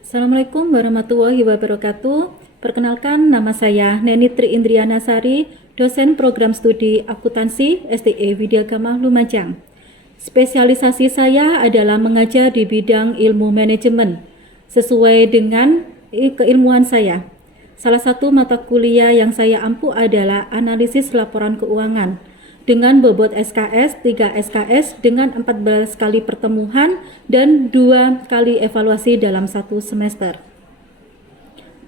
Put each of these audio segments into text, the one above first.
Assalamualaikum warahmatullahi wabarakatuh. Perkenalkan, nama saya Neni Tri Indriana Sari, dosen program studi akuntansi STE Widyagama Lumajang. Spesialisasi saya adalah mengajar di bidang ilmu manajemen, sesuai dengan keilmuan saya. Salah satu mata kuliah yang saya ampu adalah analisis laporan keuangan dengan bobot SKS, 3 SKS dengan 14 kali pertemuan dan 2 kali evaluasi dalam satu semester.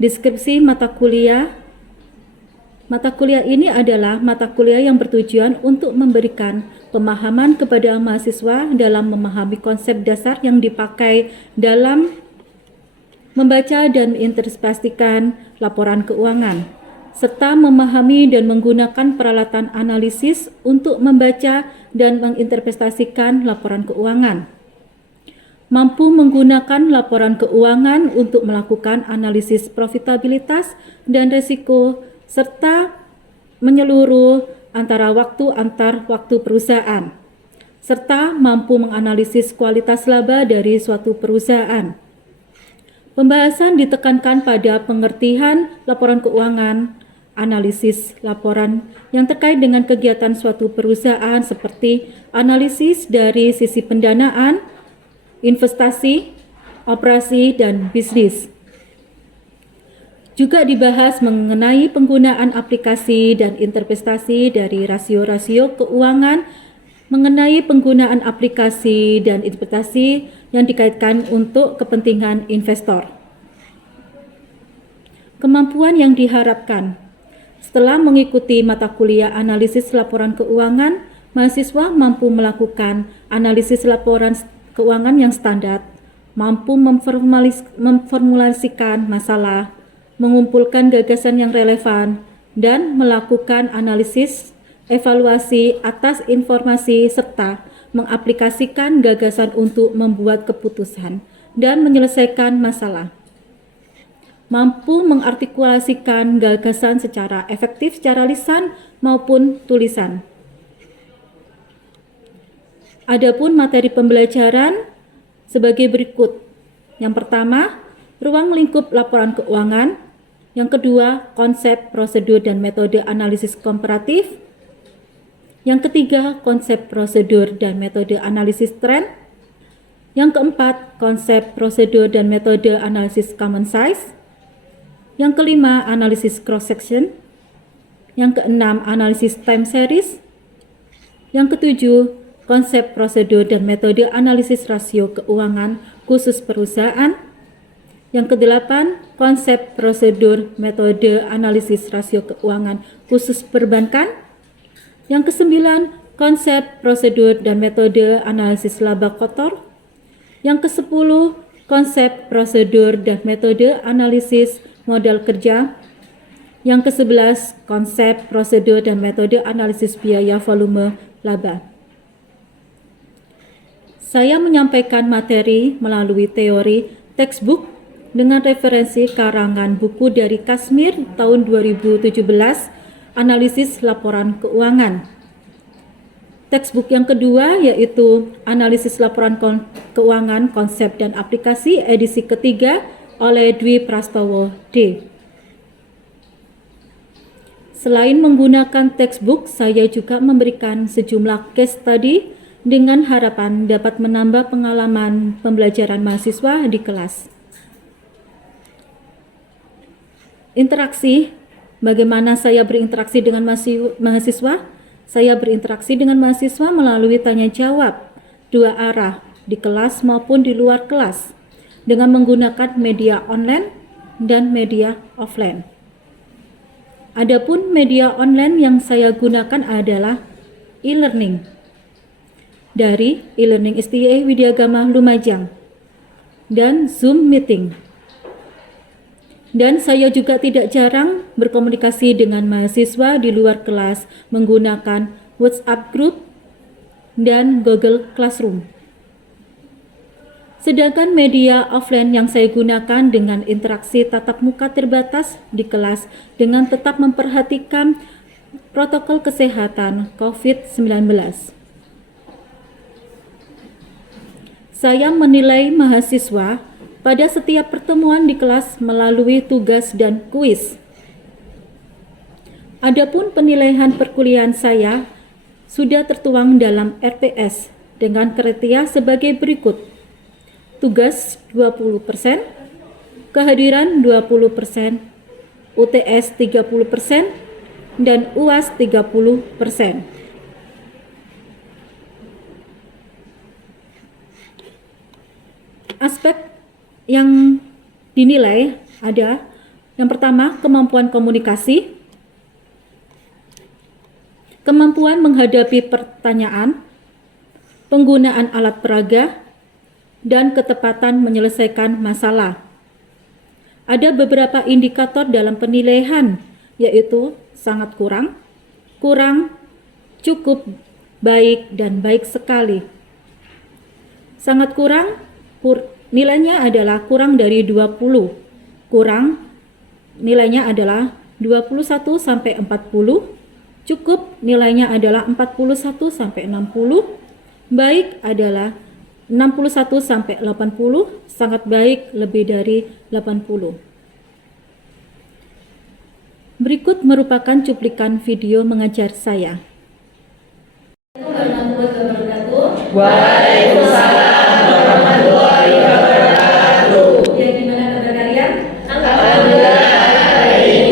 Deskripsi mata kuliah. Mata kuliah ini adalah mata kuliah yang bertujuan untuk memberikan pemahaman kepada mahasiswa dalam memahami konsep dasar yang dipakai dalam membaca dan menginterpretasikan laporan keuangan, serta memahami dan menggunakan peralatan analisis untuk membaca dan menginterpretasikan laporan keuangan. Mampu menggunakan laporan keuangan untuk melakukan analisis profitabilitas dan risiko, serta menyeluruh antar waktu perusahaan, serta mampu menganalisis kualitas laba dari suatu perusahaan. Pembahasan ditekankan pada pengertian laporan keuangan, analisis laporan yang terkait dengan kegiatan suatu perusahaan seperti analisis dari sisi pendanaan, investasi, operasi, dan bisnis. Juga dibahas mengenai penggunaan aplikasi dan interpretasi dari rasio-rasio keuangan, mengenai penggunaan aplikasi dan interpretasi yang dikaitkan untuk kepentingan investor. Kemampuan yang diharapkan. Setelah mengikuti mata kuliah analisis laporan keuangan, mahasiswa mampu melakukan analisis laporan keuangan yang standar, mampu memformulasikan masalah, mengumpulkan gagasan yang relevan, dan melakukan analisis evaluasi atas informasi serta mengaplikasikan gagasan untuk membuat keputusan dan menyelesaikan masalah. Mampu mengartikulasikan gagasan secara efektif secara lisan maupun tulisan. Adapun materi pembelajaran sebagai berikut. Yang pertama, ruang lingkup laporan keuangan. Yang kedua, konsep, prosedur, dan metode analisis komparatif. Yang ketiga, konsep, prosedur, dan metode analisis tren. Yang keempat, konsep, prosedur, dan metode analisis common size. Yang kelima, analisis cross-section. Yang keenam, analisis time series. Yang ketujuh, konsep, prosedur, dan metode analisis rasio keuangan khusus perusahaan. Yang kedelapan, konsep, prosedur, metode analisis rasio keuangan khusus perbankan. Yang kesembilan, konsep, prosedur, dan metode analisis laba kotor. Yang kesepuluh, konsep, prosedur, dan metode analisis modal kerja. Yang kesebelas, konsep, prosedur, dan metode analisis biaya volume laba. Saya menyampaikan materi melalui teori textbook dengan referensi karangan buku dari Kashmir tahun 2017, analisis laporan keuangan. Textbook yang kedua yaitu analisis laporan keuangan, konsep dan aplikasi edisi ketiga oleh Dwi Prastowo D. Selain menggunakan textbook, saya juga memberikan sejumlah case study dengan harapan dapat menambah pengalaman pembelajaran mahasiswa di kelas. Interaksi. Bagaimana saya berinteraksi dengan mahasiswa? Saya berinteraksi dengan mahasiswa melalui tanya jawab dua arah di kelas maupun di luar kelas dengan menggunakan media online dan media offline. Adapun media online yang saya gunakan adalah e-learning dari e-learning STE Widyagama Lumajang dan Zoom meeting. Dan saya juga tidak jarang berkomunikasi dengan mahasiswa di luar kelas menggunakan WhatsApp group dan Google Classroom. Sedangkan media offline yang saya gunakan dengan interaksi tatap muka terbatas di kelas dengan tetap memperhatikan protokol kesehatan COVID-19. Saya menilai mahasiswa pada setiap pertemuan di kelas melalui tugas dan kuis. Adapun penilaian perkuliahan saya sudah tertuang dalam RPS dengan kriteria sebagai berikut. Tugas 20%, kehadiran 20%, UTS 30%, dan UAS 30%. Aspek yang dinilai ada yang pertama kemampuan komunikasi, kemampuan menghadapi pertanyaan, penggunaan alat peraga, dan ketepatan menyelesaikan masalah. Ada beberapa indikator dalam penilaian, yaitu sangat kurang, kurang, cukup, baik, dan baik sekali. Sangat kurang, nilainya adalah kurang dari 20, kurang nilainya adalah 21 sampai 40, cukup nilainya adalah 41 sampai 60, baik adalah 61 sampai 80, sangat baik lebih dari 80. Berikut merupakan cuplikan video mengajar saya. Waalaikumsalam warahmatullahi wabarakatuh. Ya, gimana kabar kalian? Alhamdulillah baik.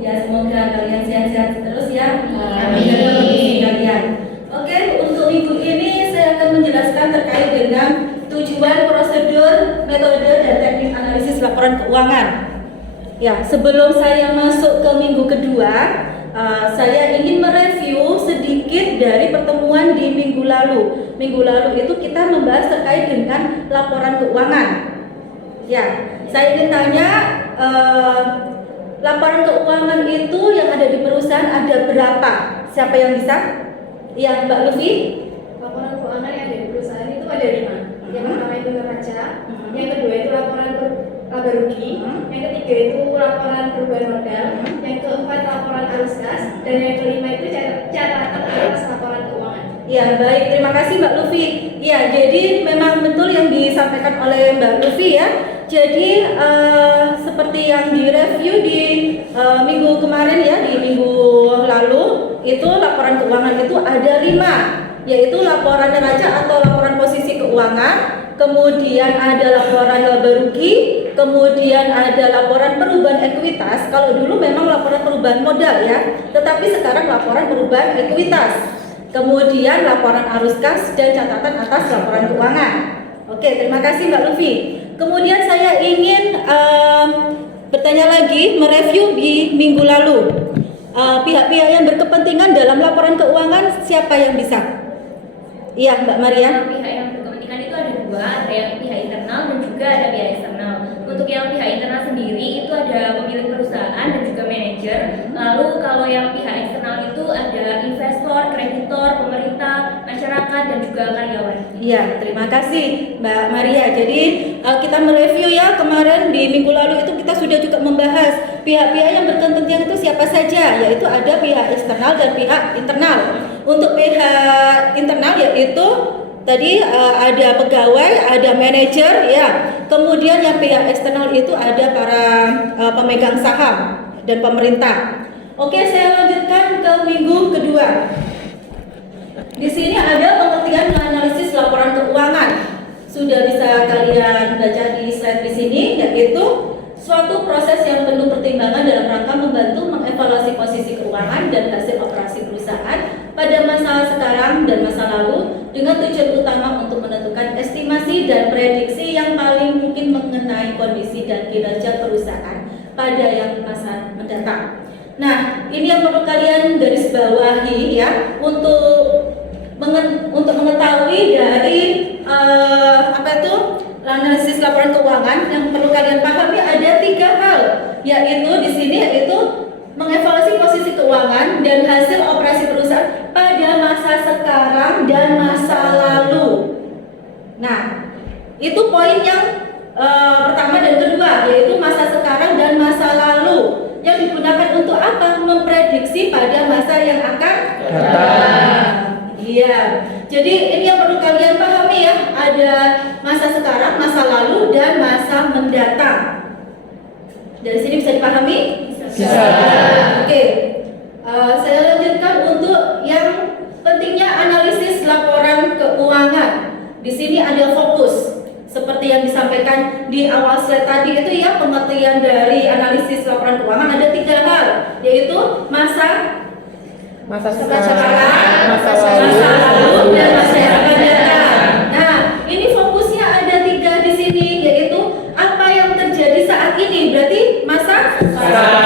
Ya, semoga kalian sehat-sehat terus ya. Amin. Jaga kondisi kalian. Oke, untuk minggu ini saya akan menjelaskan terkait dengan tujuan, prosedur, metode, dan teknik analisis laporan keuangan. Ya, sebelum saya masuk ke minggu kedua, saya ingin mereview sedikit dari pertemuan di minggu lalu. Minggu lalu itu kita membahas terkait dengan laporan keuangan. Ya, saya ingin tanya, laporan keuangan itu yang ada di perusahaan ada berapa? Siapa yang bisa? Ya, Mbak Lufi. Laporan keuangan yang ada di perusahaan itu ada 5. Yang pertama itu neraca, yang kedua itu laporan laba rugi, yang ketiga itu laporan perubahan modal, yang keempat laporan arus kas, dan yang kelima itu catatan atas laporan keuangan. Ya, baik, terima kasih Mbak Lufi. Ya, jadi memang betul yang disampaikan oleh Mbak Lufi ya. Jadi seperti yang direview di minggu kemarin ya, di minggu lalu itu laporan keuangan itu ada 5, yaitu laporan neraca atau laporan posisi keuangan, kemudian ada laporan laba rugi, kemudian ada laporan perubahan ekuitas. Kalau dulu memang laporan perubahan modal ya, tetapi sekarang laporan perubahan ekuitas. Kemudian laporan arus kas dan catatan atas laporan keuangan. Oke, terima kasih Mbak Lufi. Kemudian saya ingin bertanya lagi, mereview di minggu lalu. Pihak-pihak yang berkepentingan dalam laporan keuangan siapa yang bisa? Iya, Mbak Maria. Pihak yang berkepentingan itu ada 2, ada yang pihak internal dan juga ada pihak eksternal. Untuk yang pihak internal sendiri itu ada pemilik perusahaan dan juga manajer. Lalu kalau yang pihak eksternal itu ada investor, kreditor, pemerintah, masyarakat dan juga karyawan. Iya, terima kasih Mbak Maria. Jadi kita mereview ya, kemarin di minggu lalu itu kita sudah juga membahas pihak-pihak yang berkepentingan itu siapa saja, yaitu ada pihak eksternal dan pihak internal. Untuk pihak internal yaitu tadi ada pegawai, ada manajer ya. Kemudian yang pihak eksternal itu ada para pemegang saham dan pemerintah. Oke, saya lanjutkan ke minggu kedua. Di sini ada pengertian analisis laporan keuangan. Sudah bisa kalian baca di slide di sini, yaitu suatu proses yang penuh pertimbangan dalam rangka membantu mengevaluasi posisi keuangan dan hasil operasi perusahaan pada masa sekarang dan masa lalu dengan tujuan utama untuk menentukan estimasi dan prediksi yang paling mungkin mengenai kondisi dan kinerja perusahaan pada yang masa mendatang. Nah, ini yang perlu kalian garis bawahi ya untuk mengetahui dari analisis laporan keuangan yang perlu kalian pahami ada 3 hal, yaitu di sini yaitu mengevaluasi posisi keuangan dan hasil operasi perusahaan pada masa sekarang dan masa lalu. Nah, itu poin yang pertama dan kedua, yaitu masa sekarang dan masa lalu yang digunakan untuk apa? Memprediksi pada masa yang akan datang. Iya. Jadi ini yang perlu kalian pahami ya. Ada masa sekarang, masa lalu, dan masa mendatang. Dari sini bisa dipahami? Bisa. Oke. Saya lanjutkan untuk yang pentingnya analisis laporan keuangan. Di sini ada fokus. Seperti yang disampaikan di awal slide tadi itu ya, pengertian dari analisis laporan keuangan ada 3 hal, yaitu masa sekarang, masa lalu, dan masa yang akan datang. Nah, ini fokusnya ada 3 di sini, yaitu apa yang terjadi saat ini, berarti masa sekarang.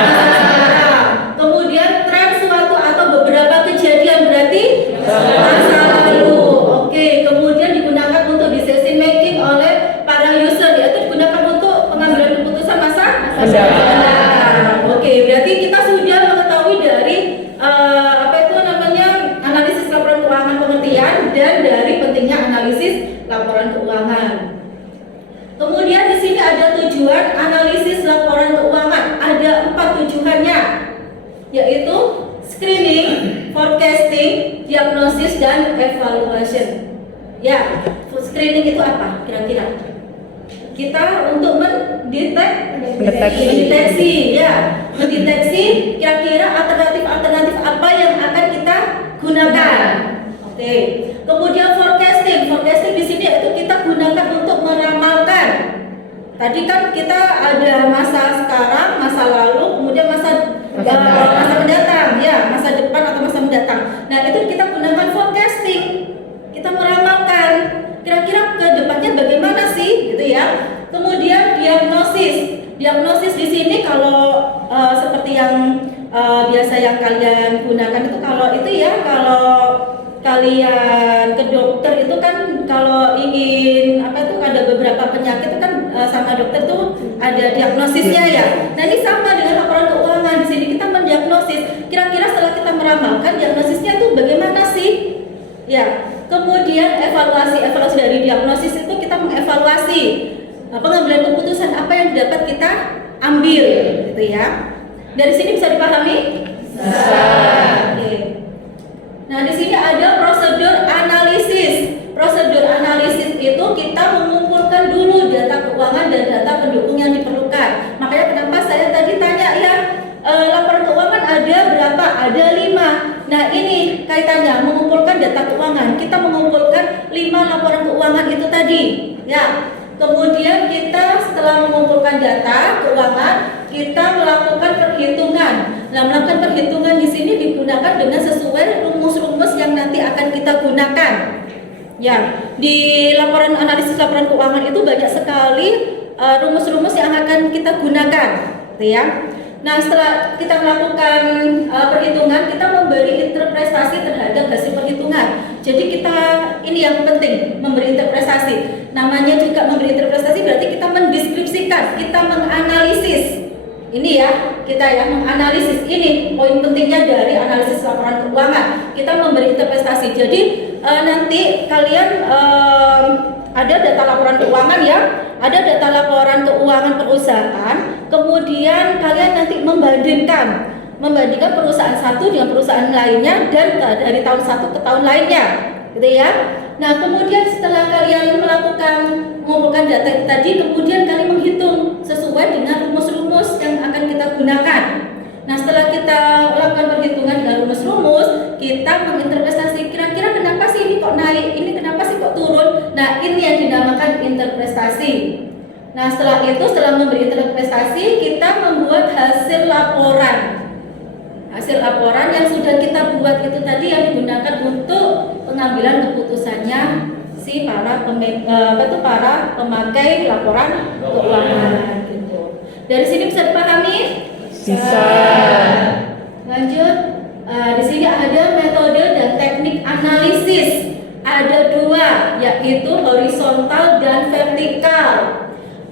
Kemudian tren suatu atau beberapa kejadian, berarti masa lalu. Oke, kemudian digunakan untuk decision making oleh para user, yaitu digunakan untuk pengambilan keputusan masa mendatang. Oke, berarti kita sudah mengetahui dari analisis laporan keuangan pengertian dan dari pentingnya analisis laporan keuangan. Kemudian di sini ada tujuan analisis laporan keuangan. Ada 4 tujuannya, yaitu screening, forecasting, diagnosis, dan evaluation. Ya, screening itu apa kira-kira? Kita untuk mendeteksi kira-kira alternatif apa yang akan kita gunakan. Oke. Kemudian forecasting di sini itu kita gunakan untuk meramalkan. Tadi kan kita ada masa sekarang, masa lalu, kemudian masa mendatang, ya, masa depan atau masa mendatang. Nah, itu kita gunakan forecasting. Kita meramalkan kira-kira ke depannya bagaimana sih, gitu ya. Kemudian diagnosis di sini kalau seperti yang biasa yang kalian gunakan itu, kalau kalian ke dokter itu kan kalau ingin ada beberapa penyakit itu kan sama dokter tuh ada diagnosisnya ya. Nah, ini sama dengan laporan keuangan. Di sini kita mendiagnosis. Kira-kira setelah kita meramalkan diagnosisnya itu bagaimana sih? Ya. Kemudian evaluasi dari diagnosis itu kita mengevaluasi pengambilan keputusan apa yang dapat kita ambil, gitu ya. Dari sini bisa dipahami? Bisa. Oke. Nah, di sini ada prosedur analisis. Prosedur analisis itu kita mengumpulkan dulu data keuangan dan data pendukung yang diperlukan. Makanya kenapa saya tadi tanya ya, laporan keuangan ada berapa? Ada 5. Nah, ini kaitannya mengumpulkan data keuangan. Kita mengumpulkan 5 laporan keuangan itu tadi, ya. Kemudian kita setelah mengumpulkan data keuangan, kita melakukan perhitungan. Nah, melakukan perhitungan di sini digunakan dengan sesuai rumus-rumus yang nanti akan kita gunakan. Ya, di analisis laporan keuangan itu banyak sekali rumus-rumus yang akan kita gunakan, gitu ya. Nah, setelah kita melakukan perhitungan, kita memberi interpretasi terhadap hasil perhitungan. Jadi ini yang penting, memberi interpretasi. Namanya juga memberi interpretasi, berarti kita mendeskripsikan, kita menganalisis. Ini ya, kita menganalisis. Ini poin pentingnya dari analisis laporan keuangan. Kita memberi interpretasi. Jadi nanti kalian ada data laporan keuangan ya, ada data laporan keuangan perusahaan, kemudian kalian nanti membandingkan perusahaan satu dengan perusahaan lainnya dan dari tahun satu ke tahun lainnya, gitu ya. Nah, kemudian setelah kalian mengumpulkan data itu tadi, kemudian kalian menghitung sesuai dengan rumus-rumus yang akan kita gunakan. Nah, setelah kita melakukan perhitungan dengan rumus-rumus, kita menginterpretasi kira-kira kenapa sih ini kok naik, ini kenapa sih kok turun. Nah, ini yang dinamakan interpretasi. Nah, setelah memberi interpretasi, kita membuat hasil laporan. Hasil laporan yang sudah kita buat itu tadi yang digunakan untuk pengambilan keputusannya si para pemakai laporan keuangan gitu. Dari sini bisa dipahami? Bisa. Lanjut, di sini ada metode dan teknik analisis. Ada 2, yaitu horizontal dan vertikal.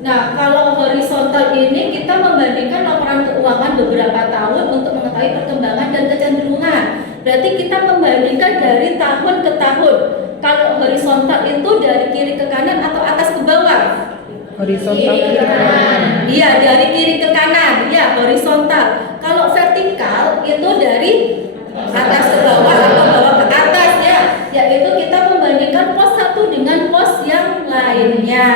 Nah, kalau horizontal ini kita membandingkan laporan keuangan beberapa tahun untuk mengetahui perkembangan dan kecenderungan. Berarti kita membandingkan dari tahun ke tahun. Kalau horizontal itu dari kiri ke kanan atau atas ke bawah? Horizontal kiri ke kanan. Iya, dari kiri ke kanan. Ya, horizontal. Kalau vertikal itu dari atas ke bawah atau bawah ke atas ya. Ya, membandingkan pos satu dengan pos yang lainnya.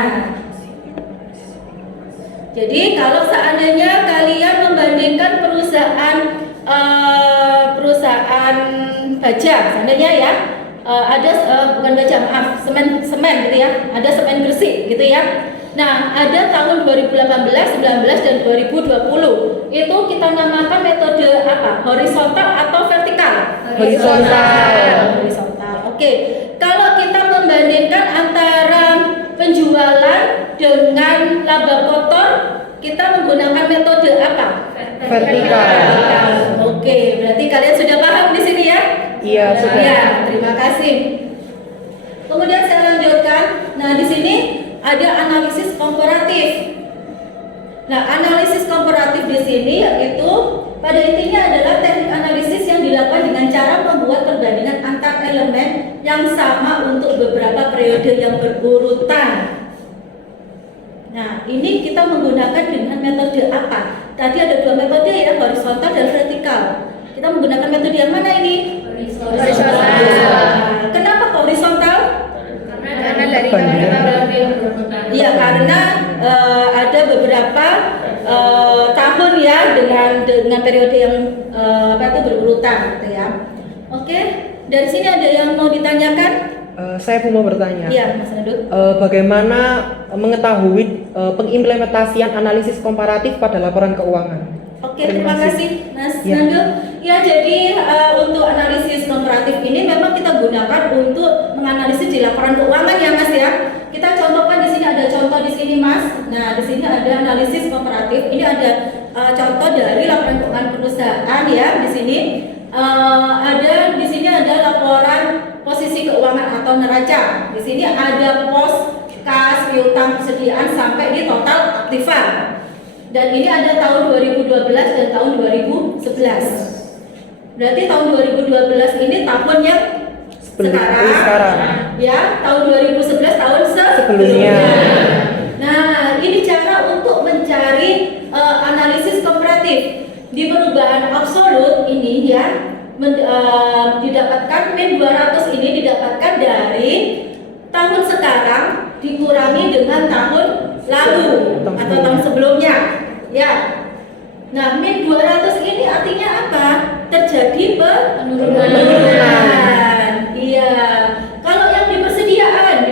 Jadi kalau seandainya kalian membandingkan perusahaan baja, seandainya ya ada bukan baja, maaf, semen gitu ya, ada semen Gresik gitu ya. Nah, ada tahun 2018, 19 dan 2020. Itu kita namakan metode apa? Horizontal atau vertikal? Horizontal. Oke. Kalau kita membandingkan antara penjualan dengan laba kotor, kita menggunakan metode apa? Vertikal. Oke, berarti kalian sudah paham di sini ya? Iya, sudah. Ya, terima kasih. Kemudian saya lanjutkan. Nah, di sini ada analisis komparatif. Nah, analisis komparatif di sini yaitu pada intinya adalah teknik analisis yang dilakukan dengan cara membuat perbandingan antar elemen yang sama untuk beberapa periode yang berurutan. Nah, ini kita menggunakan dengan metode apa? Tadi ada dua metode ya, horizontal dan vertikal. Kita menggunakan metode yang mana ini? Horizontal. Kenapa horizontal? Karena dari periode yang berurutan. Iya, karena ada beberapa tahun ya dengan periode yang berurutan gitu ya. Oke, dari sini ada yang mau ditanyakan? Saya pun mau bertanya. Iya, Mas Nanduk. Bagaimana mengetahui pengimplementasian analisis komparatif pada laporan keuangan? Oke, terima kasih Mas Ya. Nanduk. Ya, jadi untuk analisis komparatif ini memang kita gunakan untuk menganalisis di laporan keuangan ya Mas ya. Kita contohkan di sini ada contoh di sini Mas. Nah, di sini ada analisis komparatif. Ini ada contoh dari laporan keuangan perusahaan ya di sini. Ada di sini ada laporan posisi keuangan atau neraca. Di sini ada pos kas, piutang, persediaan sampai di total aktiva. Dan ini ada tahun 2012 dan tahun 2011. Berarti tahun 2012 ini tahun yang sekarang. Ya, tahun 2011 tahun sebelumnya. Nah, ini cara untuk mencari analisis komparatif. Di perubahan absolut ini ya didapatkan min 200 ini didapatkan dari tahun sekarang dikurangi dengan tahun lalu atau tahun sebelumnya ya. Nah, min 200 ini artinya apa? Terjadi penurunan. Iya. Kalau yang di persediaan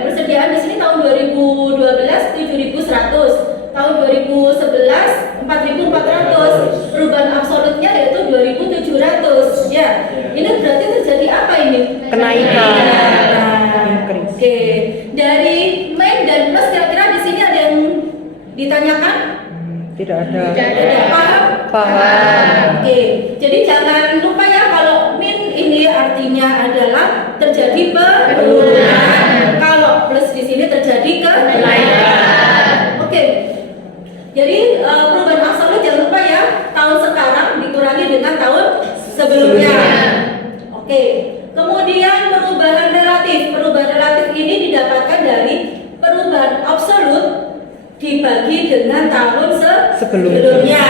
di sini tahun 2012 7.100, tahun 2011 4.400, perubahan absolutnya yaitu 2.700 ya. Ini berarti terjadi apa ini? Kenaikan. Oke. Dari min dan plus kira-kira di sini ada yang ditanyakan? Tidak ada. Paham. Oke. Jadi jangan lupa ya kalau min ini artinya adalah terjadi penurunan. Kalau plus di sini terjadi kenaikan. Oke. Jadi perubahan absolut jangan lupa ya, tahun sekarang dikurangi dengan tahun sebelumnya. Oke. Kemudian perubahan relatif. Perubahan relatif ini didapatkan dari perubahan absolut dibagi dengan tahun sebelumnya.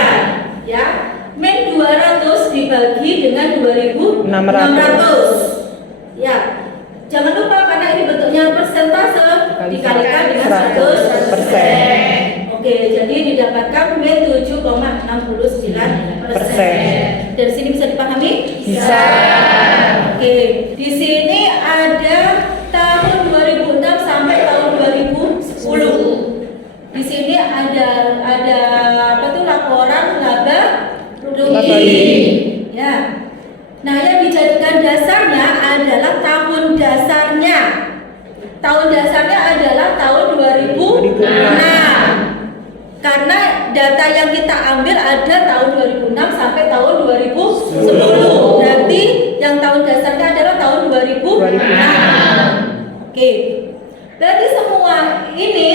Ya. Min 200 dibagi dengan 2.600. Ya. Jangan lupa karena ini bentuknya persentase dikalikan dengan 100%. Oke, jadi didapatkan min 7,69%. Dari sini bisa dipahami? Bisa. Oke, di sini ada tahun 2006 sampai tahun 2010. Di sini ada apa tuh laporan laba rugi. Ya. Nah, yang dijadikan dasarnya adalah tahun dasarnya. Tahun dasarnya adalah tahun 2006. Karena data yang kita ambil ada tahun 2006 sampai tahun 2010. Berarti yang tahun dasarnya adalah tahun 2006. Oke. Berarti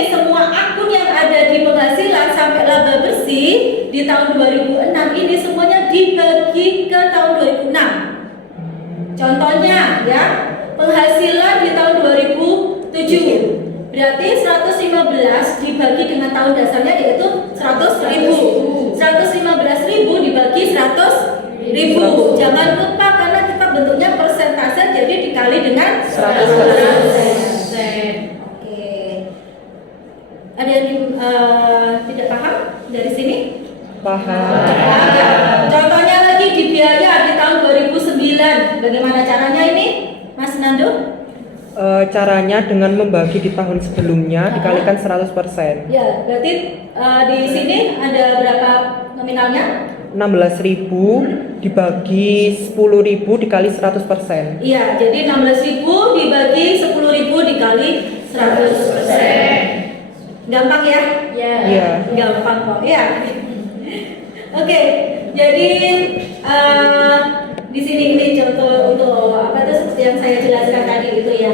semua akun yang ada di penghasilan sampai laba bersih di tahun 2006 ini semuanya dibagi ke tahun 2006. Contohnya ya, penghasilan di tahun 2007. Berarti 115 dibagi dengan tahun dasarnya yaitu 100.000. 115.000 dibagi 100.000. ribu. Jangan lupa karena kita bentuknya persentase, jadi dikali dengan 100%. Oke. Ada yang tidak paham dari sini? Paham. Ya. Contohnya lagi di biaya di tahun 2009. Bagaimana caranya ini, Mas Nando? Caranya dengan membagi di tahun sebelumnya dikalikan 100%. Ya, berarti di sini ada berapa nominalnya? 16.000 dibagi 10.000 dikali 100%. Iya, jadi 16.000 dibagi 10.000 dikali 100%. Gampang ya? Ya. Iya. Gampang kok, ya. Oke, jadi di sini ini contoh untuk apa tuh seperti yang saya jelaskan tadi itu ya.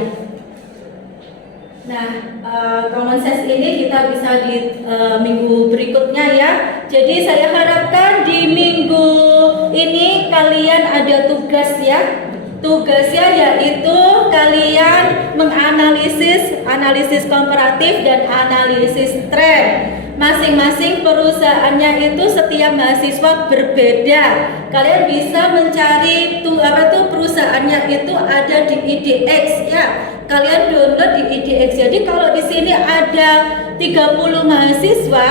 Nah, common sense ini kita bisa di minggu berikutnya ya. Jadi saya harapkan di minggu ini kalian ada tugas ya. Tugasnya yaitu kalian menganalisis komparatif dan analisis tren. Masing-masing perusahaannya itu setiap mahasiswa berbeda. Kalian bisa mencari perusahaannya itu ada di IDX ya. Kalian download di IDX. Jadi kalau di sini ada 30 mahasiswa,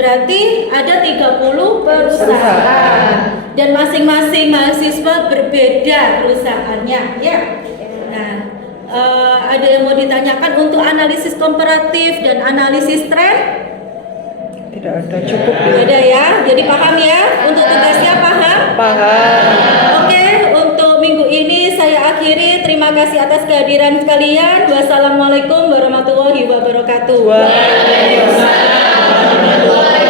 berarti ada 30 perusahaan. Dan masing-masing mahasiswa berbeda perusahaannya ya. Nah, ada yang mau ditanyakan untuk analisis komparatif dan analisis tren? Tidak ada, cukup. Ada ya, jadi paham ya? Untuk tugasnya paham? Paham. Oke, untuk minggu ini saya akhiri. Terima kasih atas kehadiran kalian. Wassalamualaikum warahmatullahi wabarakatuh. Waalaikumsalam warahmatullahi